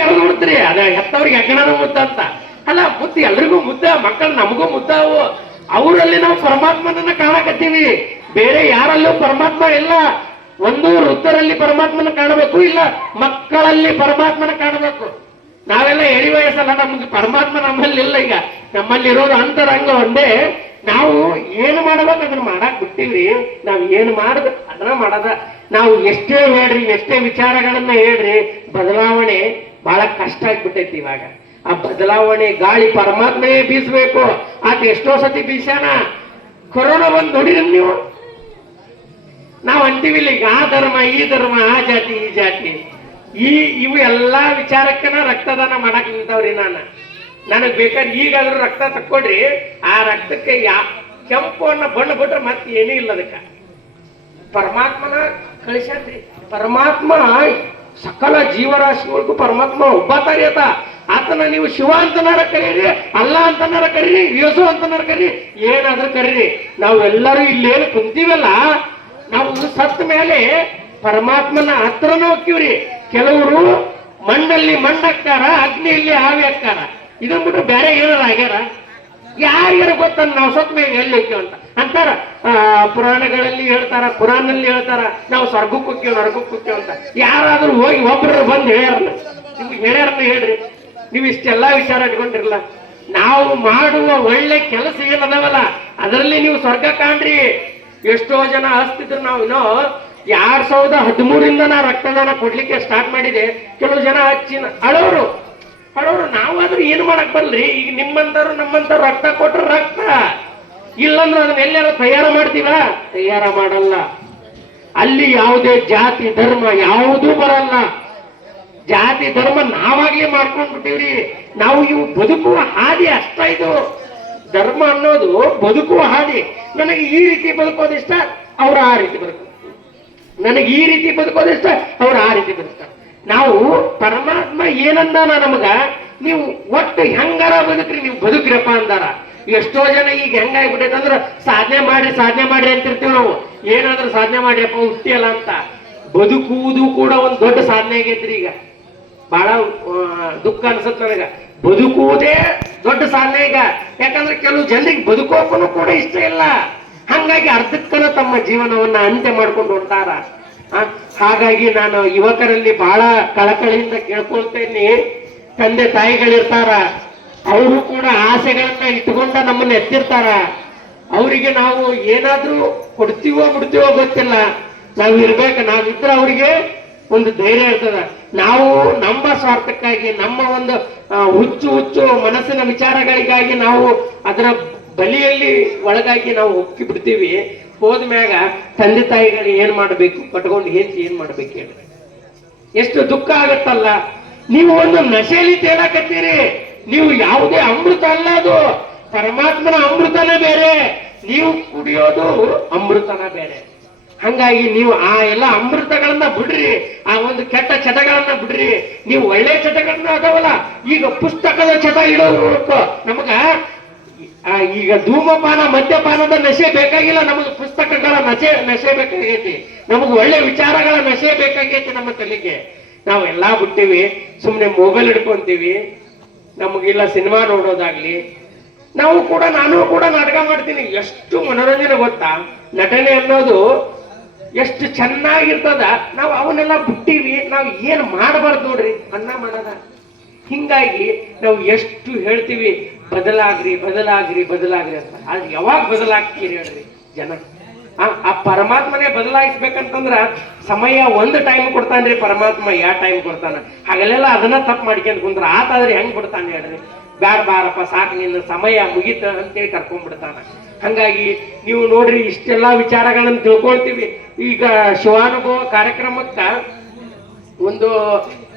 ಯಾವ್ದು ನೋಡ್ತೀರಿ ಅದ ಹೆತ್ತವ್ರಿಗೆ ಹೆಗ್ಗಣನ ಮುದ್ದ ಅಂತ. ಅಲ್ಲ ಬುದ್ಧಿ ಎಲ್ರಿಗೂ ಮುದ್ದ, ಮಕ್ಕಳು ನಮಗೂ ಮುದ್ದ ಅವು. ಅವರಲ್ಲಿ ನಾವು ಪರಮಾತ್ಮನನ್ನ ಕಾಣಕತ್ತೀವಿ. ಬೇರೆ ಯಾರಲ್ಲೂ ಪರಮಾತ್ಮ ಇಲ್ಲ. ಒಂದು ವೃದ್ಧರಲ್ಲಿ ಪರಮಾತ್ಮನ ಕಾಣಬೇಕು, ಇಲ್ಲ ಮಕ್ಕಳಲ್ಲಿ ಪರಮಾತ್ಮನ ಕಾಣಬೇಕು. ನಾವೆಲ್ಲ ಎಳಿ ವಯಸ್ಸಲ್ಲ, ನಮ್ಗೆ ಪರಮಾತ್ಮ ನಮ್ಮಲ್ಲಿ ಇಲ್ಲ ಈಗ. ನಮ್ಮಲ್ಲಿ ಇರೋದು ಅಂತರಂಗ ಒಂದೇ. ನಾವು ಏನು ಮಾಡಬೇಕು ಅದನ್ನ ಮಾಡಕ್ ಬಿಟ್ಟಿವ್ರಿ. ನಾವ್ ಏನು ಮಾಡದ, ಅದನ್ನ ಮಾಡದ. ನಾವು ಎಷ್ಟೇ ಹೇಳ್ರಿ, ಎಷ್ಟೇ ವಿಚಾರಗಳನ್ನ ಹೇಳ್ರಿ. ಬದಲಾವಣೆ ಬಹಳ ಕಷ್ಟ ಆಗ್ಬಿಟ್ಟೈತಿ ಇವಾಗ. ಆ ಬದಲಾವಣೆ ಗಾಳಿ ಪರಮಾತ್ಮನೇ ಬೀಸಬೇಕು. ಆತ ಎಷ್ಟೋ ಸತಿ ಬೀಸಾನ ಕೊರೋನಾ ಬಂದು ನೋಡಿರಿ ನೀವು? ನಾವು ಅಂತೀವಿ ಆ ಧರ್ಮ, ಈ ಧರ್ಮ, ಆ ಜಾತಿ, ಈ ಜಾತಿ. ಈ ಇವು ಎಲ್ಲಾ ವಿಚಾರಕ್ಕನ ರಕ್ತದಾನ ಮಾಡಕ್ ನಿಂತವ್ರಿ ನಾನು. ನನಗ್ ಬೇಕಾದ್ರೆ ಈಗಾದ್ರೂ ರಕ್ತ ತಕ್ಕೊಡ್ರಿ. ಆ ರಕ್ತಕ್ಕೆ ಯಾ, ಕೆಂಪು ಅನ್ನೋ ಬಣ್ಣ ಬಿಟ್ರೆ ಮತ್ತೆ ಏನೂ ಇಲ್ಲ ಅದಕ್ಕೆ. ಪರಮಾತ್ಮನ ಕಳಿಸ್ಯಾನ್ರಿ. ಪರಮಾತ್ಮ ಸಕಲ ಜೀವರಾಶಿಗಳಿಗೂ ಪರಮಾತ್ಮ ಒಬ್ಬತಾರಿ ಆತ ಆತನ ನೀವು ಶಿವ ಅಂತನಾರ ಕರೀರಿ, ಅಲ್ಲ ಅಂತನಾರ ಕರೀರಿ, ಯೋಸು ಅಂತನಾರ ಕರೀರಿ, ಏನಾದ್ರೂ ಕರೀರಿ. ನಾವೆಲ್ಲರೂ ಇಲ್ಲೇನು ಕುಂತೀವಲ್ಲ? ನಾವು ಸತ್ತ ಮೇಲೆ ಪರಮಾತ್ಮನ ಹತ್ರನೂ ಹೋಗ್ತೀವ್ರಿ. ಕೆಲವರು ಮಣ್ಣಲ್ಲಿ ಮಣ್ಣಾಕ್ತಾರ ಅಗ್ನಿಯಲ್ಲಿ ಆವಿ ಹಾಕ್ತಾರ? ಇದನ್ ಬಿಟ್ಟು ಬೇರೆ ಏನಾರ ಆಗ್ಯಾರ? ಯಾರ್ಯಾರ ಗೊತ್ತ ನಾವು ಸತ್ ಮೇಲೆ ಎಲ್ಲಿ ಹೋಗ್ತೀವಿ ಅಂತ. ಅಂತಾರ ಪುರಾಣಗಳಲ್ಲಿ ಹೇಳ್ತಾರ ಪುರಾಣಲ್ಲಿ ಹೇಳ್ತಾರ, ನಾವು ಸ್ವರ್ಗಕ್ಕೆ ನರಕಕ್ಕೆ ಹೋಗ್ತೀವಿ ಅಂತ. ಯಾರಾದ್ರೂ ಹೋಗಿ ಒಬ್ರು ಬಂದು ಹೇಳ ನಿಮ್ಗೆ ಹೇಳ್ಯಾರನ್ನ ಹೇಳ್ರಿ. ನೀವು ಇಷ್ಟೆಲ್ಲಾ ವಿಚಾರ ಇಟ್ಕೊಂಡಿರಲ್ಲ. ನಾವು ಮಾಡುವ ಒಳ್ಳೆ ಕೆಲಸ ಏನದವಲ್ಲ, ಅದರಲ್ಲಿ ನೀವು ಸ್ವರ್ಗ ಕಾಣ್ರಿ. ಎಷ್ಟೋ ಜನ ಆಸ್ತಿದ್ರು ನಾವು ಇನ್ನೋ ಎರಡ್ ಸಾವಿರದ ಹದಿಮೂರಿಂದ ನಾ ರಕ್ತದಾನ ಕೊಡ್ಲಿಕ್ಕೆ ಸ್ಟಾರ್ಟ್ ಮಾಡಿದೆ. ಕೆಲವು ಜನ ಹಚ್ಚಿನ ಅಳೋರು ಅಳೋರು ನಾವಾದ್ರೂ ಏನು ಮಾಡಕ್ ಬಲ್ರಿ ಈಗ ನಿಮ್ಮಂತಾರು ನಮ್ಮಂತ ರಕ್ತ ಕೊಟ್ರ ರಕ್ತ. ಇಲ್ಲಂದ್ರೆ ಅದನ್ನ ಎಲ್ಲಾರ ತಯಾರ ಮಾಡ್ತೀವ ತಯಾರ ಮಾಡಲ್ಲ. ಅಲ್ಲಿ ಯಾವುದೇ ಜಾತಿ, ಧರ್ಮ ಯಾವುದೂ ಬರಲ್ಲ. ಜಾತಿ, ಧರ್ಮ ನಾವಾಗ್ಲೇ ಮಾಡ್ಕೊಂಡ್ಬಿಟ್ಟಿವ್ರಿ. ನಾವು ಇವು ಬದುಕುವ ಹಾದಿ ಅಷ್ಟ ಇದು. ಧರ್ಮ ಅನ್ನೋದು ಬದುಕುವ ಹಾದಿ. ನನಗೆ ಈ ರೀತಿ ಬದುಕೋದಿಷ್ಟ, ಅವ್ರು ಆ ರೀತಿ ಬದುಕು ನನಗೆ ಈ ರೀತಿ ಬದುಕೋದಿಷ್ಟ, ಅವ್ರು ಆ ರೀತಿ ಬದುಕ್ತಾರೆ. ನಾವು ಪರಮಾತ್ಮ ಏನಂದಾನ ನಮಗ? ನೀವು ಒಟ್ಟು ಹೆಂಗಾರ ಬದುಕ್ರಿ, ನೀವು ಬದುಕ್ರಪ್ಪ ಅಂದಾರ. ಎಷ್ಟೋ ಜನ ಈಗ ಹೆಂಗಾಗ್ಬಿಟ್ಟೈತೆ ಅಂದ್ರೆ, ಸಾಧನೆ ಮಾಡಿ ಸಾಧನೆ ಮಾಡಿ ಅಂತಿರ್ತೀವಿ ನಾವು. ಏನಾದ್ರೂ ಸಾಧನೆ ಮಾಡ್ರಿಯಪ್ಪ ಹುಟ್ಟಿಯಲ್ಲ ಅಂತ. ಬದುಕುವುದು ಕೂಡ ಒಂದು ದೊಡ್ಡ ಸಾಧನೆ ಆಗೈತ್ರಿ ಈಗ. ಬಹಳ ದುಃಖ ಅನ್ಸುತ್ತೆ ನನಗ. ಬದುಕುವುದೇ ದೊಡ್ಡ ಸಾಧನೆ ಈಗ. ಯಾಕಂದ್ರೆ ಕೆಲವು ಜನರಿಗೆ ಬದುಕೋಕನು ಕೂಡ ಇಷ್ಟ ಇಲ್ಲ. ಹಂಗಾಗಿ ಅರ್ಧಕ್ಕನ ತಮ್ಮ ಜೀವನವನ್ನ ಅಂತ್ಯ ಮಾಡ್ಕೊಂಡು ಹೊಂಟಾರ. ಹಾಗಾಗಿ ನಾನು ಯುವಕರಲ್ಲಿ ಬಹಳ ಕಳಕಳಿಯಿಂದ ಕೇಳ್ಕೊಳ್ತೇನೆ. ತಂದೆ ತಾಯಿಗಳಿರ್ತಾರ, ಅವರು ಕೂಡ ಆಸೆಗಳನ್ನ ಇಟ್ಕೊಂಡ ನಮ್ಮನ್ನ ಎತ್ತಿರ್ತಾರ. ಅವರಿಗೆ ನಾವು ಏನಾದ್ರೂ ಕೊಡ್ತೀವೋ ಬಿಡ್ತೀವೋ ಗೊತ್ತಿಲ್ಲ. ನಾವು ಇರ್ಬೇಕು ನಾವಿದ್ರೆ ಅವರಿಗೆ ಒಂದು ಧೈರ್ಯ ಇರ್ತದ. ನಾವು ನಮ್ಮ ಸ್ವಾರ್ಥಕ್ಕಾಗಿ, ನಮ್ಮ ಒಂದು ಹುಚ್ಚು ಹುಚ್ಚು ಮನಸ್ಸಿನ ವಿಚಾರಗಳಿಗಾಗಿ ನಾವು ಅದರ ಬಲಿಯಲ್ಲಿ ಒಳಗಾಗಿ ನಾವು ಒಕ್ಕಿ ಬಿಡ್ತೀವಿ ಹೋದ್ಮ್ಯಾಗ ತಂದೆ ತಾಯಿಗಳು ಏನ್ ಮಾಡಬೇಕು? ಕಟ್ಕೊಂಡು ಹೆಂಚಿ ಏನ್ ಮಾಡ್ಬೇಕು ಹೇಳಿ. ಎಷ್ಟು ದುಃಖ ಆಗತ್ತಲ್ಲ. ನೀವು ಒಂದು ನಶೆಯಲ್ಲಿ ತೇಲಾಕತ್ತೀರಿ. ನೀವು ಯಾವುದೇ ಅಮೃತ ಅಲ್ಲ ಅದು. ಪರಮಾತ್ಮನ ಅಮೃತನೇ ಬೇರೆ. ನೀವು ಕುಡಿಯೋದು ಅಮೃತನ ಬೇರೆ. ಹಂಗಾಗಿ ನೀವು ಆ ಎಲ್ಲ ಅಮೃತಗಳನ್ನ ಬಿಡ್ರಿ. ಆ ಒಂದು ಕೆಟ್ಟ ಚಟಗಳನ್ನ ಬಿಡ್ರಿ. ನೀವು ಒಳ್ಳೆ ಚಟಗಳನ್ನ ಅದಾವಲ್ಲ ಈಗ ಪುಸ್ತಕದ ಚಟ ಇಡೋದು ನಮಗ ಈಗ ಧೂಮಪಾನ, ಮದ್ಯಪಾನದ ನಶೆ ಬೇಕಾಗಿಲ್ಲ, ನಮಗೆ ಪುಸ್ತಕಗಳ ನಶೆ ನಶೆ ಬೇಕಾಗೈತಿ. ನಮಗೆ ಒಳ್ಳೆ ವಿಚಾರಗಳ ನಶೆ ಬೇಕಾಗೈತಿ ನಮ್ಮ ತಲೆಗೆ. ನಾವು ಎಲ್ಲಾ ಬಿಟ್ಟಿವಿ ಸುಮ್ಮನೆ ಮೊಬೈಲ್ ಹಿಡ್ಕೊಂತೀವಿ. ನಮಗಿಲ್ಲ ಸಿನಿಮಾ ನೋಡೋದಾಗ್ಲಿ. ನಾವು ಕೂಡ, ನಾನು ಕೂಡ ನಾಟಕ ಮಾಡ್ತೀನಿ. ಎಷ್ಟು ಮನೋರಂಜನೆ ಗೊತ್ತಾ? ನಟನೆ ಅನ್ನೋದು ಎಷ್ಟು ಚೆನ್ನಾಗಿರ್ತದ? ನಾವು ಅವನ್ನೆಲ್ಲ ಬಿಟ್ಟಿವಿ. ನಾವು ಏನು ಮಾಡಬಾರ್ದು ನೋಡ್ರಿ? ಅನ್ನ ಮಾಡದ. ಹಿಂಗಾಗಿ ನಾವು ಎಷ್ಟು ಹೇಳ್ತೀವಿ ಬದಲಾಗ್ರಿ ಬದಲಾಗ್ರಿ ಬದಲಾಗ್ರಿ ಅಂತ. ಅದು ಯಾವಾಗ ಬದಲಾಗ್ತೀರಿ ಹೇಳ್ರಿ ಜನ ಆ ಪರಮಾತ್ಮನೇ ಬದಲಾಯಿಸ್ಬೇಕಂತಂದ್ರ ಸಮಯ ಒಂದು ಟೈಮ್ ಕೊಡ್ತಾನ್ರಿ, ಪರಮಾತ್ಮ ಯಾವ ಟೈಮ್ ಕೊಡ್ತಾನ? ಹಾಗಲ್ಲೆಲ್ಲ ಅದನ್ನ ತಪ್ಪು ಮಾಡ್ಕೊಂಡ್ ಕುಂದ್ರ ಆತಾದ್ರೆ ಹೆಂಗ್ ಬಿಡ್ತಾನೆ ಹೇಳ್ರಿ? ಬ್ಯಾಡ ಬಾರಪ್ಪ, ಸಾಕು ನಿನ್ನ ಸಮಯ ಮುಗೀತ ಅಂತೇಳಿ ಕರ್ಕೊಂಡ್ಬಿಡ್ತಾನ ಹಂಗಾಗಿ ನೀವು ನೋಡ್ರಿ ಇಷ್ಟೆಲ್ಲಾ ವಿಚಾರಗಳನ್ನ ತಿಳ್ಕೊಳ್ತೀವಿ. ಈಗ ಶಿವಾನುಭವ ಕಾರ್ಯಕ್ರಮಕ್ಕ ಒಂದು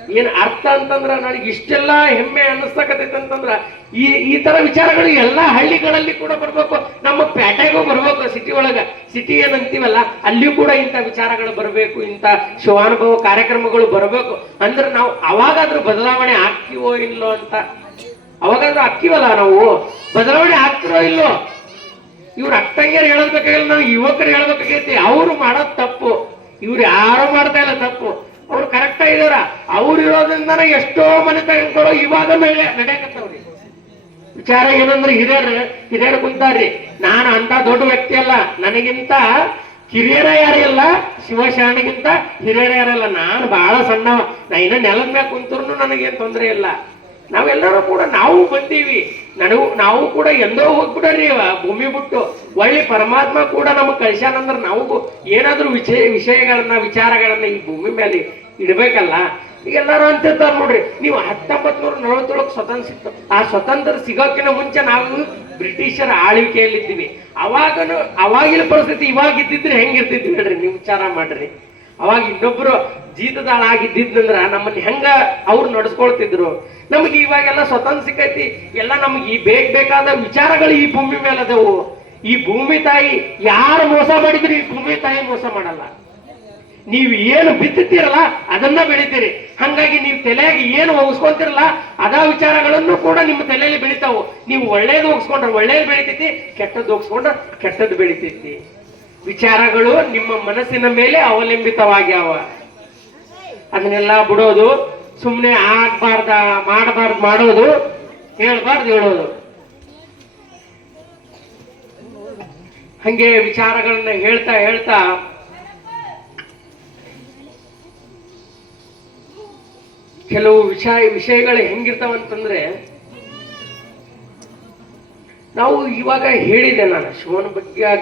ಏನ್ ಅರ್ಥ ಅಂತಂದ್ರ ನನಗೆ ಇಷ್ಟೆಲ್ಲ ಹೆಮ್ಮೆ ಅನ್ನಿಸ್ತಕತೈತೆ ಅಂತಂದ್ರ ಈ ಈ ತರ ವಿಚಾರಗಳು ಎಲ್ಲಾ ಹಳ್ಳಿಗಳಲ್ಲಿ ಕೂಡ ಬರ್ಬೇಕು. ನಮ್ಮ ಪೇಟೆಗೂ ಬರ್ಬೇಕು ಸಿಟಿ ಒಳಗ. ಸಿಟಿ ಏನಂತೀವಲ್ಲ ಅಲ್ಲಿ ಕೂಡ ಇಂಥ ವಿಚಾರಗಳು ಬರಬೇಕು, ಇಂಥ ಶಿವಾನುಭವ ಕಾರ್ಯಕ್ರಮಗಳು ಬರಬೇಕು. ಅಂದ್ರೆ ನಾವು ಅವಾಗಾದ್ರೂ ಬದಲಾವಣೆ ಆಗ್ತೀವೋ ಇಲ್ಲೋ ಅಂತ. ಅವಾಗಾದ್ರೂ ಆಗ್ತೀವಲ್ಲ ನಾವು? ಬದಲಾವಣೆ ಆಗ್ತಿರೋ ಇಲ್ಲೋ? ಇವ್ರು ಅಕ್ಕಂಗಿಯರು ಹೇಳಬೇಕಾಗಿಲ್ಲ ನಾವು ಯುವಕರು ಹೇಳ್ಬೇಕಾಗೈತಿ ಅವರು ಮಾಡೋದ್ ತಪ್ಪು. ಇವ್ರು ಯಾರು ಮಾಡ್ತಾ ಇಲ್ಲ ತಪ್ಪು. ಅವ್ರು ಕರೆಕ್ಟ್ ಇದಾರ. ಅವ್ರು ಇರೋದ್ರಿಂದ ಎಷ್ಟೋ ತಗೊಂಡ್ಕೊಳ್ಳೋ ಇವಾಗ ಮೇಲೆ ನಡೆಯಕತ್ತವ್ರಿ. ವಿಚಾರ ಏನಂದ್ರೆ ಹಿರಿಯರು ಹಿರಿಯರು ಕುಂತಾರ್ರಿ. ನಾನು ಅಂತ ದೊಡ್ಡ ವ್ಯಕ್ತಿ ಅಲ್ಲ. ನನಗಿಂತ ಹಿರಿಯರ ಯಾರಿಲ್ಲ ಶಿವಶರಣಗಿಂತ ಹಿರಿಯರ ಯಾರಿಲ್ಲ ನಾನು ಬಹಳ ಸಣ್ಣವ. ನಾ ಇನ್ನ ನೆಲದ ಮ್ಯಾಗ ಕುಂತರು ನನಗೇನ್ ತೊಂದರೆ ಇಲ್ಲ. ನಾವೆಲ್ಲರೂ ಕೂಡ ನಾವು ಬಂದೀವಿ. ನನಗೂ ನಾವು ಕೂಡ ಎಂದೋ ಹೋಗ್ಬಿಡ್ರಿ ಭೂಮಿ ಬಿಟ್ಟು ಒಳ್ಳೆ ಪರಮಾತ್ಮ ಕೂಡ ನಮಗ್ ಕಳ್ಸ್ಯಾನಂದ್ರ ನಾವು ಏನಾದ್ರೂ ವಿಷಯ, ವಿಷಯಗಳನ್ನ, ವಿಚಾರಗಳನ್ನ ಈ ಭೂಮಿ ಮೇಲೆ ಇಡಬೇಕಲ್ಲ. ಈಗ ಎಲ್ಲರೂ ಅಂತಿರ್ತಾರ ನೋಡ್ರಿ, ನೀವು ಹತ್ತೊಂಬತ್ ನೂರ ನಲವತ್ತೇಳಕ್ ಸ್ವತಂತ್ರ ಸಿಕ್ತು. ಆ ಸ್ವತಂತ್ರ ಸಿಗೋಕಿನ ಮುಂಚೆ ನಾವು ಬ್ರಿಟಿಷರ ಆಳ್ವಿಕೆಯಲ್ಲಿದ್ದೀವಿ. ಅವಾಗನು, ಅವಾಗಿನ ಪರಿಸ್ಥಿತಿ ಇವಾಗ ಇದ್ದಿದ್ರೆ ಹೆಂಗಿರ್ತಿದ್ವಿ ಹೇಳ್ರಿ, ನೀವು ವಿಚಾರ ಮಾಡ್ರಿ. ಅವಾಗ ಇನ್ನೊಬ್ರು ಜೀತದಾಳ ಆಗಿದ್ದಿದ್ದಂದ್ರ ನಮ್ಮನ್ನ ಹೆಂಗ ಅವ್ರು ನಡ್ಸ್ಕೊಳ್ತಿದ್ರು? ನಮಗೆ ಇವಾಗೆಲ್ಲ ಸ್ವತಂತ್ರ ಸಿಕ್ಕೈತಿ. ಎಲ್ಲ ನಮ್ಗೆ ಈ ಬೇಕ್ ಬೇಕಾದ ವಿಚಾರಗಳು ಈ ಭೂಮಿ ಮೇಲೆ ಅದಾವು ಈ ಭೂಮಿ ತಾಯಿ ಯಾರು ಮೋಸ ಮಾಡಿದ್ರು ಈ ಭೂಮಿ ತಾಯಿ ಮೋಸ ಮಾಡಲ್ಲ. ನೀವು ಏನು ಬಿತ್ತುತ್ತೀರಲ್ಲ ಅದನ್ನ ಬೆಳಿತೀರಿ. ಹಂಗಾಗಿ ನೀವು ತಲೆಯಾಗಿ ಏನು ಒಗಿಸ್ಕೊಂತಿರಲ್ಲ ಅದ ವಿಚಾರಗಳನ್ನು ಕೂಡ ನಿಮ್ಮ ತಲೆಯಲ್ಲಿ ಬೆಳಿತಾವು. ನೀವು ಒಳ್ಳೇದು ಒಗ್ಸ್ಕೊಂಡ್ರೆ ಒಳ್ಳೇದು ಬೆಳಿತೈತಿ, ಕೆಟ್ಟದ್ದು ಒಗ್ಸ್ಕೊಂಡ್ರೆ ಕೆಟ್ಟದ್ದು ಬೆಳಿತೈತಿ. ವಿಚಾರಗಳು ನಿಮ್ಮ ಮನಸ್ಸಿನ ಮೇಲೆ ಅವಲಂಬಿತವಾಗ್ಯಾವ. ಅದನ್ನೆಲ್ಲ ಬಿಡೋದು. ಸುಮ್ಮನೆ ಆಗ್ಬಾರ್ದ, ಮಾಡಬಾರ್ದು ಮಾಡೋದು. ಹೇಳ್ಬಾರ್ದು ಹೇಳೋದು. ಹಂಗೆ ವಿಚಾರಗಳನ್ನ ಹೇಳ್ತಾ ಹೇಳ್ತಾ ಕೆಲವು ವಿಷಯ, ವಿಷಯಗಳು ಹೆಂಗಿರ್ತಾವಂತಂದ್ರೆ ನಾವು ಇವಾಗ ಹೇಳಿದೆ ನಾನು ಶಿವನ ಬಗ್ಗೆ